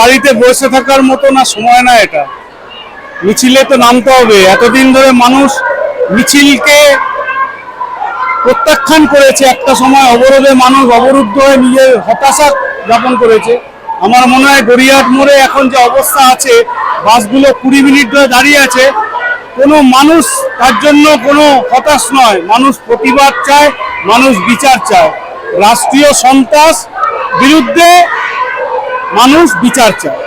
বাড়িতে বসে থাকার মতো না সময় না, এটা মিছিলে তো নামতে হবে। এতদিন ধরে মানুষ মিছিলকে প্রত্যাখ্যান করেছে, একটা সময় অবরোধে মানুষ অবরুদ্ধ হয়ে নিজের হতাশা জ্ঞাপন করেছে। আমার মনে হয় গড়িয়াহাট মোড়ে এখন যে অবস্থা আছে, বাসগুলো 20 মিনিট ধরে দাঁড়িয়ে আছে, কোনো মানুষ তার জন্য কোনো হতাশ নয়। মানুষ প্রতিবাদ চায়, মানুষ বিচার চায়। রাষ্ট্রীয় সন্ত্রাস বিরুদ্ধে মানুষ বিচার চায়।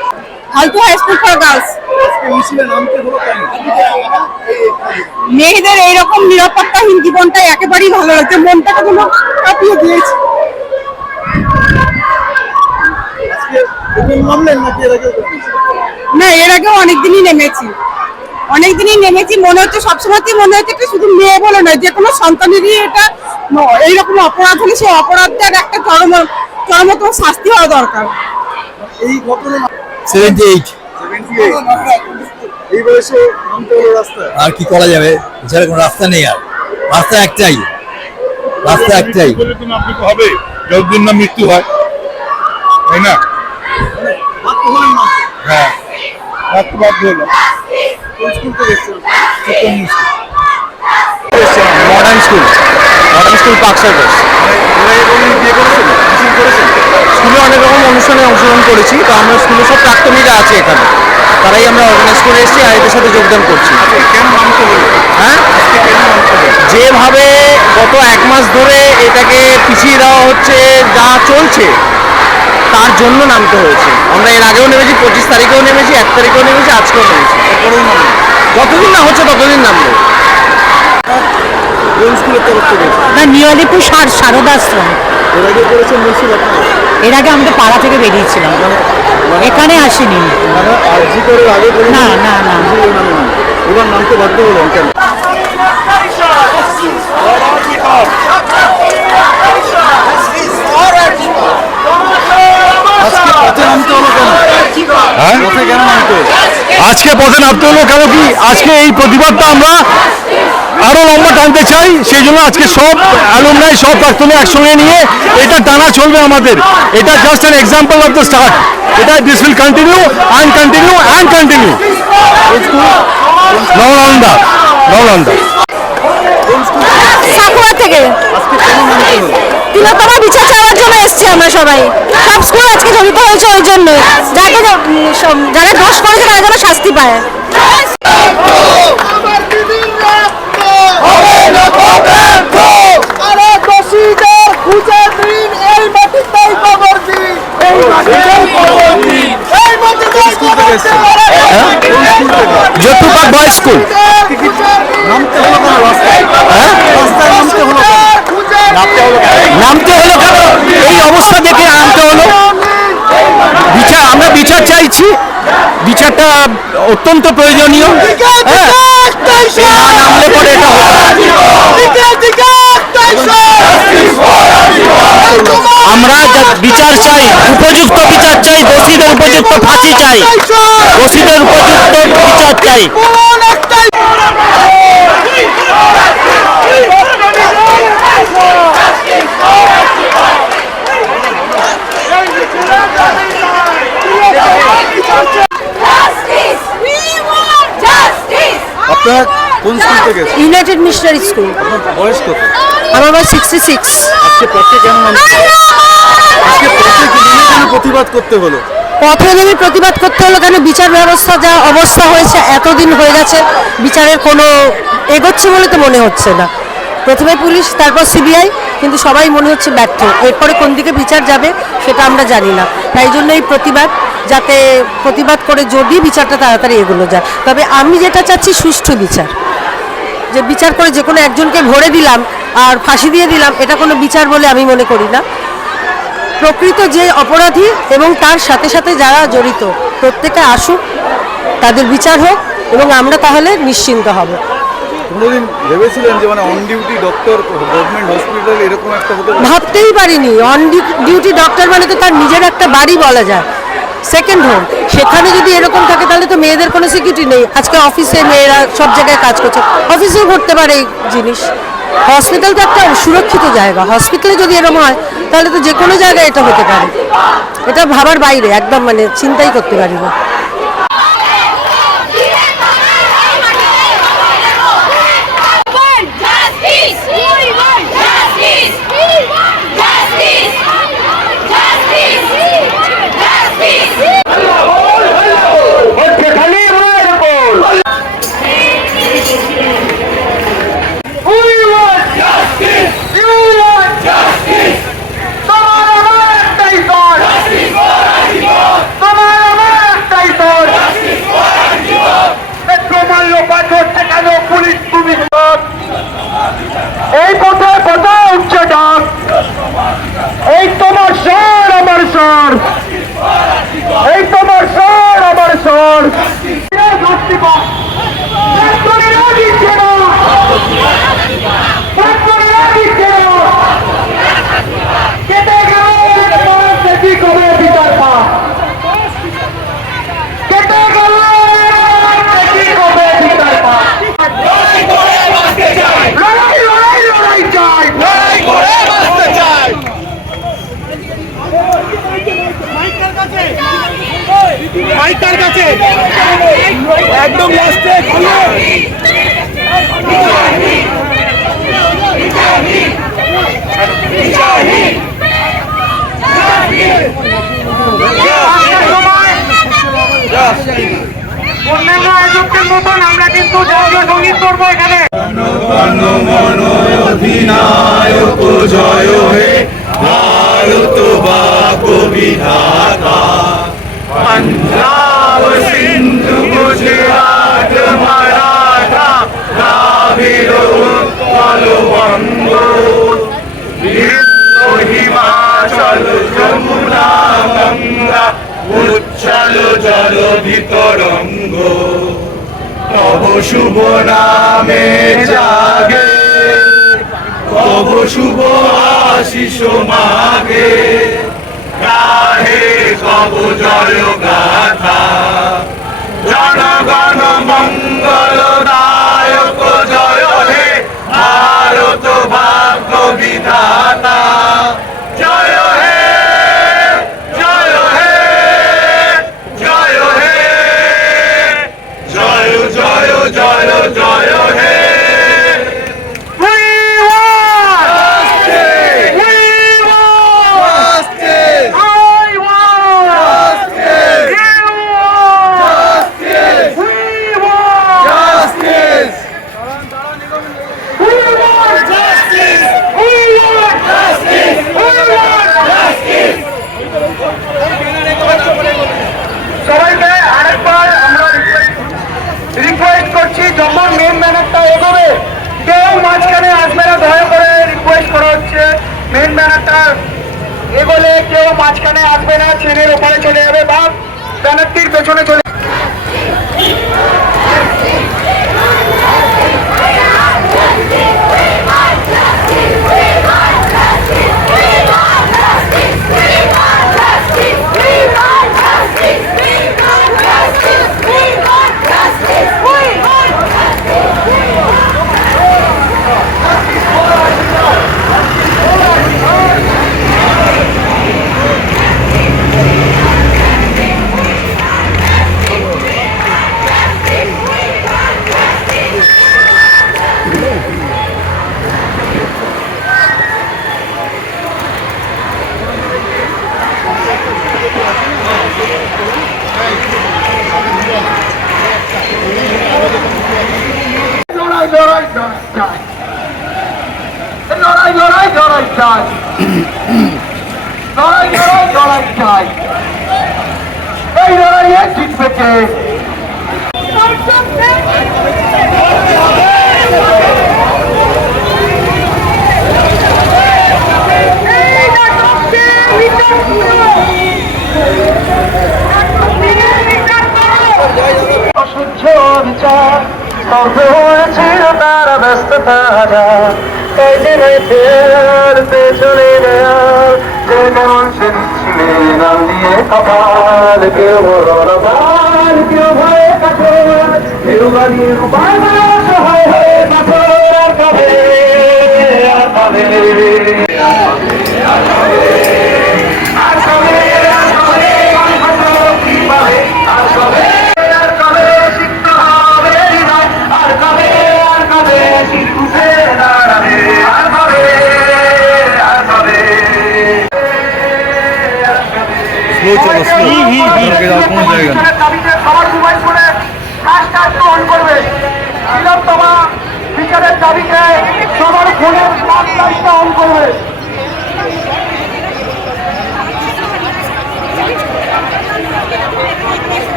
মেয়েদের এইরকম নিরাপত্তাহীন জীবনটা একেবারেই ভালো লাগছে, মনটাকে কোনো কাঁপিয়ে দিয়েছে। না, এর আগেও অনেকদিনই নেমেছি। মনে হচ্ছে সবসময় মনে হচ্ছে শুধু মেয়ে বলে নয়, যে কোনো সন্তানেরই এটা এইরকম অপরাধ হলে সেই অপরাধটার একটা চরমতম শাস্তি হওয়া দরকার। এই ঘটনা 78 এই বয়সে নামতে হলো রাস্তায়, আর কি করা যাবে? এছাড়া কোনো রাস্তা নেই, আর রাস্তা একটাই। আপনি তো হবে যতদিন না মৃত্যু হয়, তাই না? হ্যাঁ, বাধ্য হলো। Modern school Paksagar. স্কুলে অনেক রকম অনুষ্ঠানে অংশগ্রহণ করেছি, তো আমরা স্কুলে সব প্রাক্তনীরা আছে এখানে, তারাই আমরা অর্গানাইজ করে এসেছি আর এদের সাথে যোগদান করছি। হ্যাঁ, যেভাবে গত 1 মাস ধরে এটাকে পিছিয়ে দেওয়া হচ্ছে, যা চলছে তার জন্য নামতে হয়েছে। আমরা এর আগেও নেমেছি, 25 তারিখেও নেমেছি, 1 তারিখেও নেমেছি, আজকেও নেমেছি। যতদিন না হচ্ছে ততদিন নামবো। নিয়ালিপুর শারদাশ্রম। এর আগে আমাদের পাড়া থেকে বেরিয়েছিলাম, এখানে আসিনি। না না না, এবার নামতে বাধ্য হলো কেন? আজকে পথে নামতে হলো কেন কি? আজকে এই প্রতিবাদটা আমরা আরো লম্বা টানতে চাই, সেই জন্য আজকে সব অ্যালুমনাই, সব প্রাক্তনী একসঙ্গে নিয়ে এটা টানা চলবে আমাদের। এটা just an example of the start. এটা this will continue and continue and continue. Nabananda সাকুয়া থেকে তিলোত্তমা বিচার চাওয়ার জন্য এসেছি আমরা সবাই। সব স্কুল আজকে জড়িত হয়েছে ওই জন্য, যারা দোষ করেছে তারা যেন শাস্তি পায়। জটুপাক বয়েজ স্কুল। নামতে হলো কেন? এই অবস্থা দেখে নামতে হলো। আমরা বিচার চাইছি, বিচারটা অত্যন্ত প্রয়োজনীয়। হ্যাঁ, না নামলে পরে এটা হবে না। আমরা বিচার চাই, উপযুক্ত বিচার চাই, দোষীদের উপযুক্ত ফাঁসি চাই, দোষীদের উপযুক্ত বিচার চাই। আপনার কোন স্কুল থেকে? United missionary school. বয়স কত? আমার বয়স 66। আজকে পথে কেন নামছেন? আজকে পথে কেন প্রতিবাদ করতে হলো? পথে নেমে প্রতিবাদ করতে হলো কেন? বিচার ব্যবস্থা যা অবস্থা হয়েছে, এতদিন হয়ে গেছে, বিচারের কোনো এগোচ্ছে বলে তো মনে হচ্ছে না। প্রথমে পুলিশ, তারপর সিবিআই, কিন্তু সবাই মনে হচ্ছে ব্যর্থ। এরপরে কোন দিকে বিচার যাবে সেটা আমরা জানি না। তাই জন্য এই প্রতিবাদ, যাতে প্রতিবাদ করে যদি বিচারটা তাড়াতাড়ি এগোনো যায়। তবে আমি যেটা চাচ্ছি সুষ্ঠু বিচার, যে বিচার করে যে কোনো একজনকে ভরে দিলাম আর ফাঁসি দিয়ে দিলাম, এটা কোনো বিচার বলে আমি মনে করি না। প্রকৃত যে অপরাধী এবং তার সাথে সাথে যারা জড়িত প্রত্যেকে আসুক, তাদের বিচার হোক, এবং আমরা তাহলে নিশ্চিন্ত হব। কোনোদিন ভেবেছিলেন যে মানে on duty doctor government hospital এরকম একটা হতে পারে? ভাবতেই পারিনি। অন ডিউটি ডক্টর মানে তো তার নিজের একটা বাড়ি বলা যায়, সেকেন্ড হোম। সেখানে যদি এরকম থাকে তাহলে তো মেয়েদের কোনো সিকিউরিটি নেই। আজকে অফিসে মেয়েরা সব জায়গায় কাজ করছে, অফিসেও ঘটতে পারে এই জিনিস। হসপিটাল তো একটা সুরক্ষিত জায়গা, হসপিটালে যদি এরকম হয় তাহলে তো যে কোনো জায়গায় এটা হতে পারে। এটা ভাবার বাইরে, একদম মানে চিন্তাই করতে পারি না। এই পথে পথে উঠছে ডাক, এই তোমার স্বর আমার স্বর, এই তোমার স্বর আমার স্বর। কেটে গেল কি কবে বিচার পা, কেটে গেল কি কবে বিচার পা। লড়াই লড়াই লড়াই চাই, লড়াই করে বাঁচতে চাই। মাইকার কাছে একদম লাস্টে অন্যান্য আয়োজকের মতন আমরা কিন্তু জাতীয় সঙ্গীত করবো এখানে। অধিনায়ক জয় হে ভারত বাপু বিধাতা, পঞ্জাব সিন্ধু গুজরাট মারাঠা দ্রাবিড় উৎকল বঙ্গ, হিমাচল যমুনা গঙ্গা উচ্ছল জলধি তরঙ্গ, তব শুভ নামে জাগে, তব শুভ আশিস মাগে, গাহে কব জয় গাথা, জনগণ মঙ্গল দায়ক জয় হে ভারত ভাগ্য বিধাতা, জয় হে জয় হে জয় হে জয় জয় জয় জয় হে। সবাইকে আরেকবার আমরা রিকোয়েস্ট করছি, যখন মেন ব্যানারটা এগোবে কেউ মাঝখানে আসবে না, দয়া করে রিকোয়েস্ট করা হচ্ছে। মেন ব্যানারটা এগোলে কেউ মাঝখানে আসবে না, ট্রেনের ওপারে চলে যাবে বা ব্যানারটির পেছনে চলে লড়াই চাই, লড়াই চাই। এই লড়াইয়ে জিতবে কে? অসহ্য বিচার স্তব্ধ হয়েছিল তারা ব্যস্ততা এই দিনের পেছনে দেয়াল যে কেমন সে দিচ্ছিলে নাম দিয়ে কপাল কেউ বড় রবাল কেউ ভয়ে কাঠোর কেউ বাড়িয়ে সহায় হয়ে কাঠোর আর কবে আর কবে আর কবে আর কবে কি পাবে আর কবে আর কবে শিখতে হবে আর কবে শিখতে দাঁড়াবে আর কবে আর কবে দাবিতে সবার মোবাইল ফোনে কাজ গ্রহণ করবে বিলম্বমা বিচারের দাবিতে সবার ফোনের স্মার্ট লাইটটা অন করবে।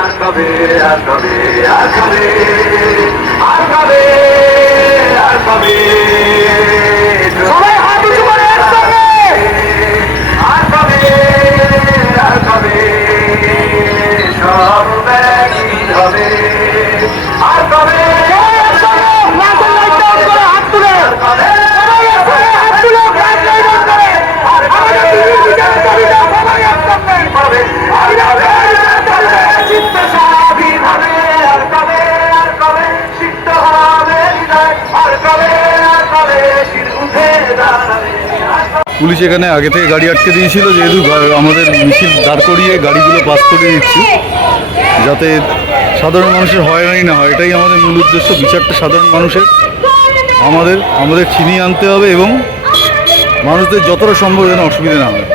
আর কবে আর কবে আর কবে আর কবে আর কবে সবাই হাত উঁচু করে একসঙ্গে আর কবে আর কবে সব ব্যাগিন হবে আর কবে হাত তুলে হাত তুলে পুলিশ এখানে আগে থেকে গাড়ি আটকে দিয়েছিল, যেহেতু আমাদের মিছিল দাঁড় করিয়ে গাড়িগুলো পাস করে দিচ্ছি যাতে সাধারণ মানুষের হয়রানি না হয়। এটাই আমাদের মূল উদ্দেশ্য, বিচারটা সাধারণ মানুষের আমাদের ছিনিয়ে আনতে হবে এবং মানুষদের যতটা সম্ভব যেন অসুবিধা না হয়।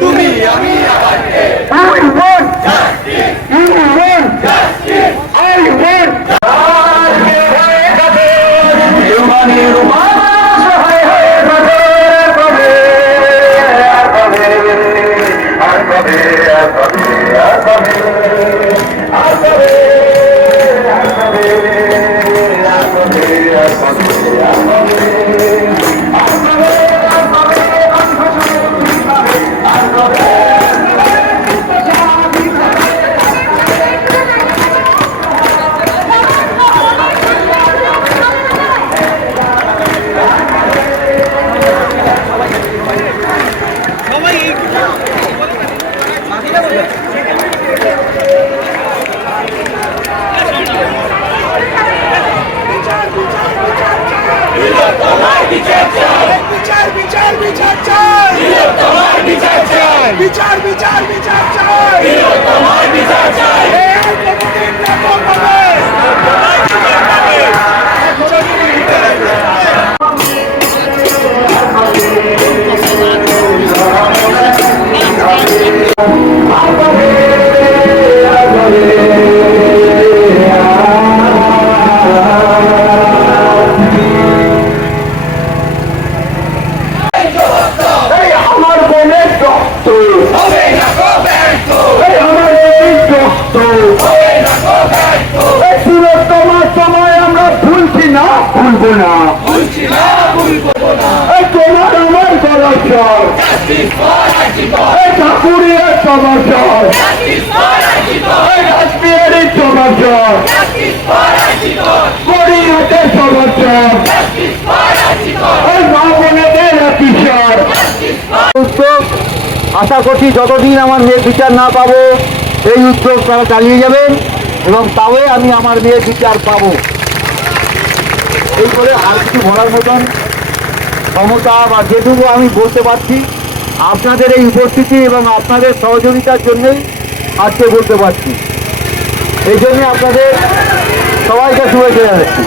তুমি আমি আবার কে? রক্ত হবে না গো ব্যর্থ, এই আমার এই রক্ত হবে না গো ব্যর্থ, এই তোমার সময় আমরা ভুলছি না, ভুলবো না, ভুলছি না ভুলবো না, এই তোমার আমার গলাচর, জাস্টিস ফর আর্জিকর, এই ঠাকুরের সমাচার, জাস্টিস ফর আর্জিকর, এই রাজবিহারীর সমাচার, জাস্টিস ফর আর্জিকর, গড়িয়াহাটের সমাচার, জাস্টিস ফর আর্জিকর, এই মা বোনেদের কিশোর জাস্টিস ফর উদ্যোগ আশা করছি যতদিন আমার মেয়ের বিচার না পাবো এই উদ্যোগ তারা চালিয়ে যাবেন এবং তবে আমি আমার মেয়ের বিচার পাবো। এই করে আর কিছু বলার মতন ক্ষমতা বা যেটুকু আমি বলতে পারছি আপনাদের এই উপস্থিতি এবং আপনাদের সহযোগিতার জন্যই আজকে বলতে পারছি। এই জন্য আপনাদের সবাইকে শুভেচ্ছা জানাচ্ছি।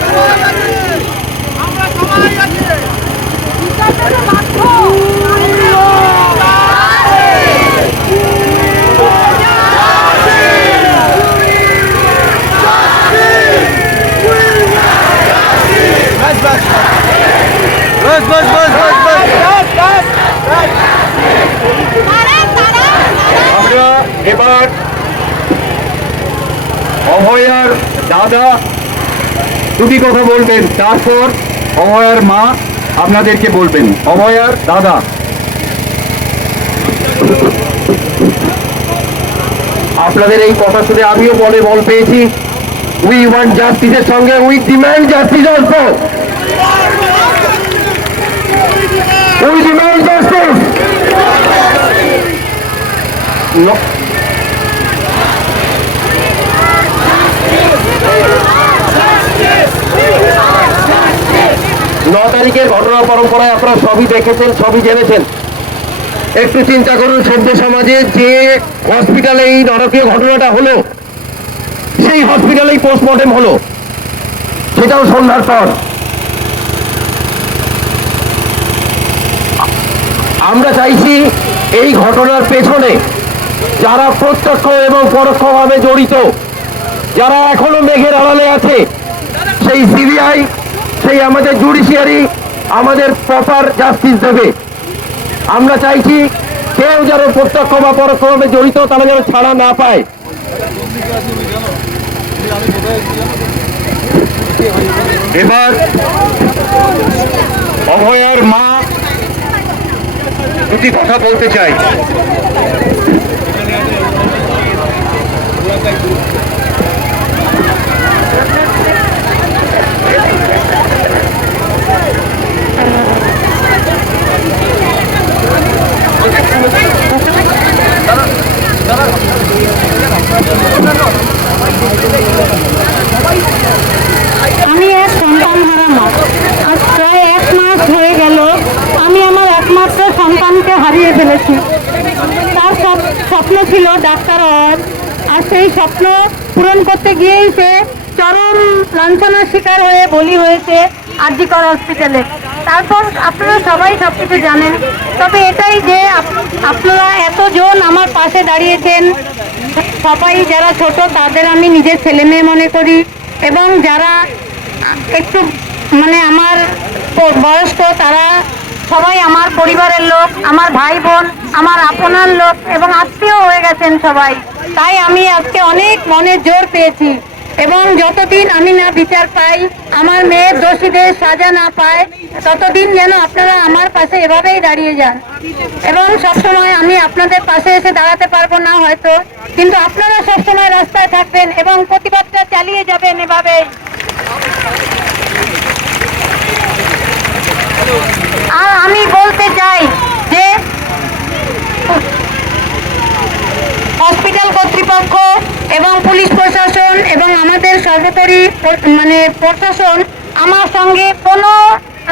আমরা এবার অভয়ার দাদা দুটি কথা বলবেন, তারপর অভয়ার মা আপনাদেরকে বলবেন। অভয়ার দাদা। আপনাদের এই কথা শুনে আমিও মনে বল পেয়েছি। উই ওয়ান্ট জাস্টিসের সঙ্গে we demand justice also. We demand justice. তারিখের ঘটনা পরম্পরায় আপনারা সবই দেখেছেন, সবই জেনেছেন। একটু চিন্তা করুন, সভ্য সমাজে যে হসপিটালে এই নারকীয় ঘটনাটা হলো সেই হসপিটালেই পোস্টমর্টেম হলো, সেটাও সন্ধ্যার পর। আমরা চাইছি এই ঘটনার পেছনে যারা প্রত্যক্ষ এবং পরোক্ষভাবে জড়িত, যারা এখনো মেঘের আড়ালে আছে, সেই সিবিআই, সেই আমাদের জুডিশিয়ারি আমাদের প্রপার জাস্টিস দেবে। আমরা চাইছি কেউ যেন প্রত্যক্ষ বা পরোক্ষভাবে জড়িত তারা যেন ছাড়া না পায়। এবার অভয়ার মা দুটি কথা বলতে চাই। আমি এক সন্তান হারা মা। আজ প্রায় 1 মাস হয়ে গেল আমি আমার একমাত্র সন্তানকে হারিয়ে ফেলেছি। তার স্বপ্ন ছিল ডাক্তার হওয়ার, আর সেই স্বপ্ন পূরণ করতে গিয়েই সে চরম লাঞ্ছনার শিকার হয়ে বলি হয়েছে আরজিকর হসপিটালে। তারপর আপনারা সবাই সবকিছু জানেন, তবে এটাই যে আপনারা এতজন আমার পাশে দাঁড়িয়েছেন, সবাই যারা ছোট তাদের আমি নিজের ছেলে মেয়ে মনে করি, এবং যারা একটু মানে আমার বয়স্ক তারা সবাই আমার পরিবারের লোক, আমার ভাই বোন, আমার আপনার লোক এবং আত্মীয় হয়ে গেছেন সবাই। তাই আমি আজকে অনেক মনে জোর পেয়েছি, এবং যতদিন আমি না বিচার পাই, আমার মেয়ের দোষীদের সাজা না পায়, ততদিন যেন আপনারা আমার পাশে এভাবেই দাঁড়িয়ে যান। এবং সবসময় আমি আপনাদের পাশে এসে দাঁড়াতে পারবো না হয়তো, কিন্তু আপনারা সবসময় রাস্তায় থাকবেন এবং প্রতিবাদটা চালিয়ে যাবেন এভাবেই। আর আমি বলতে চাই যে হসপিটাল কর্তৃপক্ষ এবং পুলিশ প্রশাসন এবং আমাদের সর্বোপরি মানে প্রশাসন আমার সঙ্গে কোনো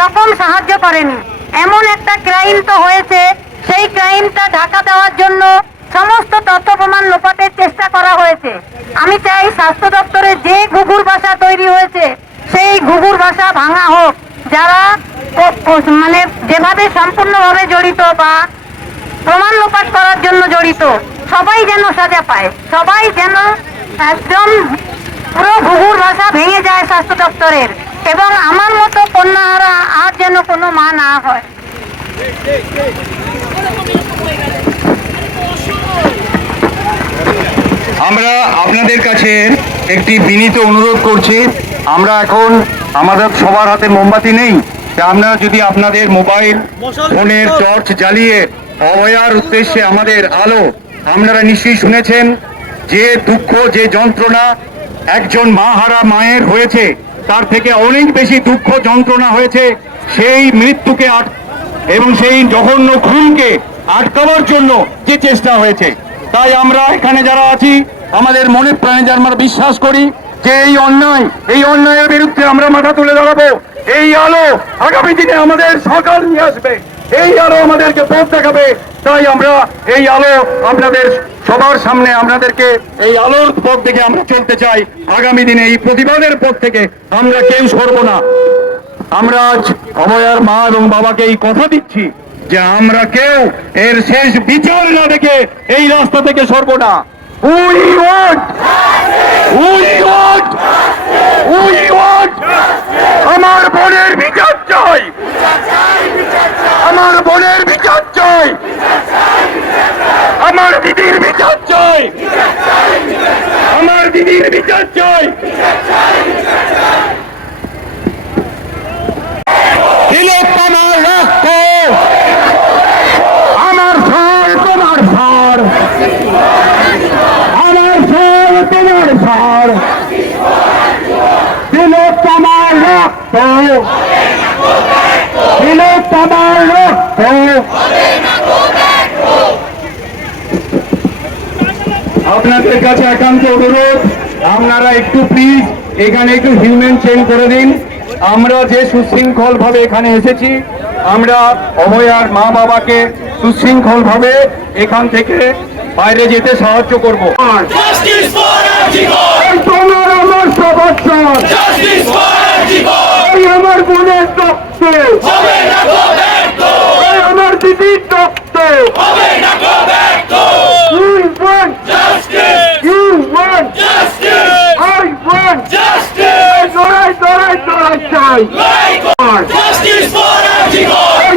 রকম সাহায্য করেনি। এমন একটা ক্রাইম তো হয়েছে, সেই ক্রাইমটা ঢাকা দেওয়ার জন্য সমস্ত তথ্য প্রমাণ লোপাটের চেষ্টা করা হয়েছে। আমি চাই স্বাস্থ্য দপ্তরে যে ঘুঘুর বাসা তৈরি হয়েছে সেই ঘুঘুর বাসা ভাঙা হোক। যারা মানে যেভাবে সম্পূর্ণভাবে জড়িত বা প্রমাণ লোপাট করার জন্য জড়িত, সবাই যেন সাজা পায়, সবাই যেন একদম পুরো ঘুঘুর বাসা ভেঙে যায় স্বাস্থ্য দপ্তরের, এবং আমার মতো কন্যাহারা আর যেন কোনো মা না হয়। আমরা আপনাদের কাছে একটি বিনীত অনুরোধ করছি, আমরা এখন আমাদের সবার হাতে মোমবাতি নেই, তা আপনারা যদি আপনাদের মোবাইল ফোনের টর্চ জ্বালিয়ে অভয়ার উদ্দেশ্যে আমাদের আলো, আপনারা নিশ্চয়ই শুনেছেন যে দুঃখ যে যন্ত্রণা একজন মা হারা মায়ের হয়েছে, তার থেকে অনেক বেশি দুঃখ যন্ত্রণা হয়েছে সেই মৃত্যুকে এবং সেই জঘন্য খুনকে আটকাবার জন্য যে চেষ্টা হয়েছে। তাই আমরা এখানে যারা আছি আমাদের মনে প্রাণে যারা আমরা বিশ্বাস করি যে এই অন্যায়ের বিরুদ্ধে আমরা মাথা তুলে দাঁড়াবো। এই আলো আগামী দিনে আমাদের সকাল নিয়ে আসবে, এই আলো আমাদেরকে পথ দেখাবে। তাই আমরা এই আলো আপনাদের সবার সামনে আপনাদেরকে এই আলোর পথ থেকে আমরা চলতে চাই। আগামী দিনে এই প্রতিবাদের পথ থেকে আমরা কেউ সরব না। আমরা আজ অভয়ার মা এবং বাবাকে এই কথা দিচ্ছি যে আমরা কেউ এর শেষ বিচার না দেখে এই রাস্তা থেকে সরব না। আমার বোনের বিচার চাই, আমার বোনের বিচার চাই, আমার দিদির বিচার চাই, আমার দিদির বিচার চাই। তিলোত্তমার রক্ত আমার ঘর তোমার ঘর, আমার ঘর তোমার ঘর। তিলোত্তমার রক্ত, তিলোত্তমার রক্ত। আপনাদের কাছে একান্ত অনুরোধ, আপনারা একটু প্লিজ এখানে একটু হিউম্যান চেঞ্জ করে দিন। আমরা যে সুশৃঙ্খল ভাবে এখানে এসেছি, আমরা অভয়ার মা বাবাকে সুশৃঙ্খল ভাবে এখান থেকে বাইরে যেতে সাহায্য করব। Justice for Archibald! তোমার আমার সবর্ষণ, Justice for Archibald! আমার বোনের রক্ত, হবে না গো ব্যর্থ! আমার দিদির রক্ত। হবে না গো ব্যর্থ! You want, Justice! you want, Justice! I want, Justice! লড়াই চাই। Like Justice for Archibald!